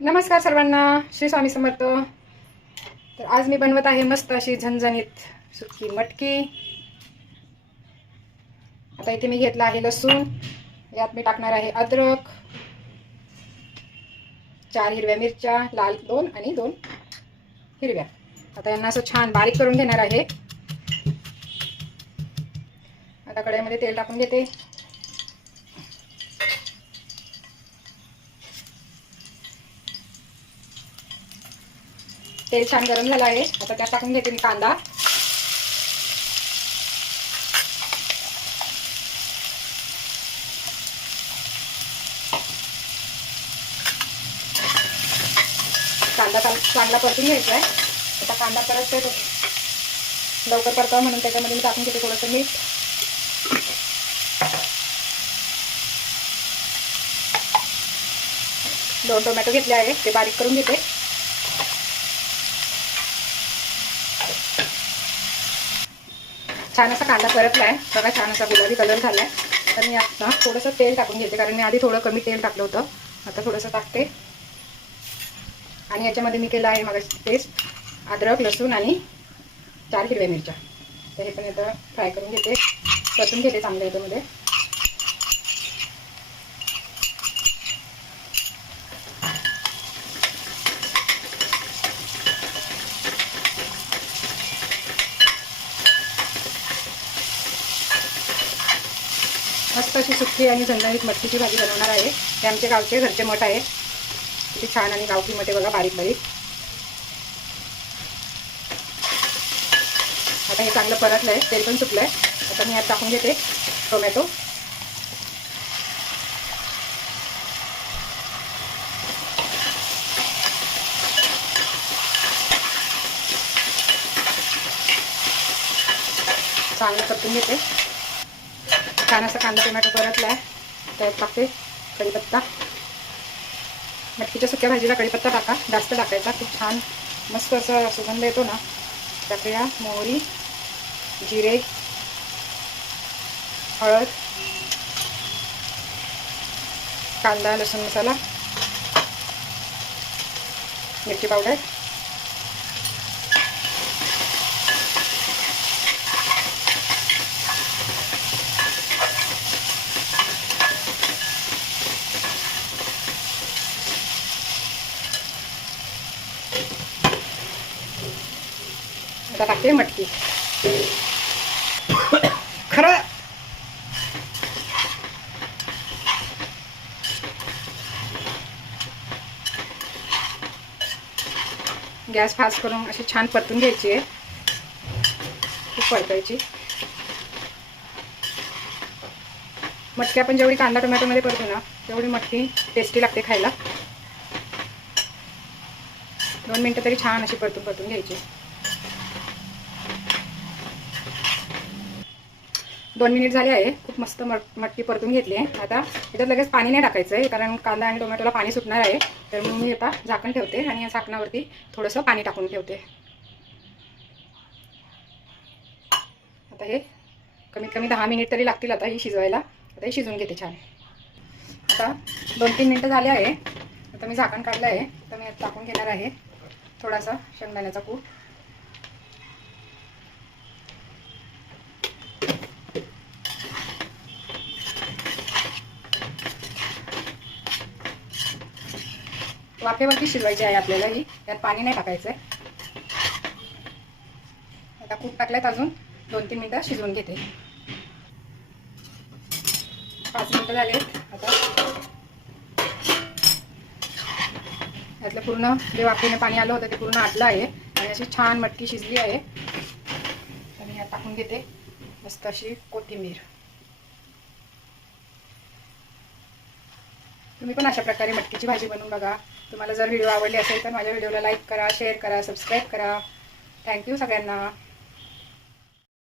नमस्कार सर्वांना, श्री स्वामी समर्थ। तर आज मी बनवत आहे मस्त अशी झणझणीत सुकी मटकी। आता इथे मी घेतला आहे लसूण, यात मी टाकणार आहे अद्रक, 4 हिरव्या मिरच्या, लाल 2 आणि 2 हिरव्या। आता यांना असं छान बारीक करून घेणार आहे। आता कढईमध्ये तेल टाकून घेते। तेल छान गरम झालं आहे। आता त्यात टाकून घेते मी कांदा, चांगला परतून घ्यायचा आहे। आता कांदा परत लवकर परतावा म्हणून त्याच्यामध्ये मी टाकून घेते थोडंसं मीठ, 2 टोमॅटो घेतले आहे, ते बारीक करून घेते। छान असा कांदा परतला आहे बघा, छान असा गुलाबी कलर झाला आहे। तर मी आता थोडंसं तेल टाकून घेते, कारण मी आधी थोडं कमी तेल टाकलं होतं। आता थोडंसं टाकते आणि याच्यामध्ये मी केलं आहे मगाशी पेस्ट, अद्रक, लसूण आणि 4 हिरव्या मिरच्या। तर हे पण आता फ्राय करून घेते, परतून घेते चांगलं याच्यामध्ये। मस्त अशी सुकी आणि झणझणीत मटकीची भाजी बनवणार आहे। हे आमचे गावचे घरचे मठ आहे, किती छान आणि गावठी मठ आहे बघा, बारीक बारीक। आता हे चांगलं परतलं आहे, तेल पण सुटलं आहे। आता मी यात टाकून घेते टोमॅटो, चांगलं परतून घेते। छान असा कांदा टोमॅटो परतला आहे, त्यात टाकते कढीपत्ता। मटकीच्या सुक्या भाजीला कढीपत्ता टाका, जास्त टाकायचा, खूप छान मस्त असा सुगंध येतो ना। टाकूया मोहरी, जिरे, हळद, कांदा लसूण मसाला, मिरची पावडर, आता टाकते मटकी। खरं गॅस फास्ट करून अशी छान परतून घ्यायची आहे, खूप परतायची। मटकी आपण जेवढी कांदा टोमॅटोमध्ये परतो ना, तेवढी मटकी टेस्टी लागते खायला। 2 मिनटं तरी छान अशी परतून घ्यायची। 2 मिनिट झाले आहे, खूप मस्त मटकी परतून घेतली आहे। आता याच्यात लगेच पाणी नाही टाकायचं आहे, कारण कांदा आणि टोमॅटोला पाणी सुटणार आहे। तर मग मी आता झाकण ठेवते आणि या झाकणावरती थोडंसं पाणी टाकून ठेवते। आता हे कमीत कमी 10 मिनिट तरी लागतील आता ही शिजवायला। आता हे शिजवून घेते छान। आता 2-3 मिनटं झाले आहे, आता मी झाकण काढलं आहे। तर मी टाकून घेणार आहे थोडासा शेंगदाण्याचा कूट, वाफेवरती शिजवायची आहे आपल्याला ही, त्यात पाणी नाही टाकायचं आहे। आता कूट टाकल्यात, अजून 2-3 मिनटं शिजवून घेते। 5 मिनटं झाले। आता यातलं पूर्ण जे वाफेने पाणी आलं होतं ते पूर्ण आटलं आहे आणि अशी छान मटकी शिजली आहे। आणि यात टाकून घेते मस्त अशी कोथिंबीर। तुम्ही पण अशा प्रकारे मटकीची भाजी बनवून बघा। तुम्हाला जर व्हिडिओ आवडली असेल तर माझ्या व्हिडिओला लाईक करा, शेअर करा, सबस्क्राईब करा। थँक्यू सगळ्यांना।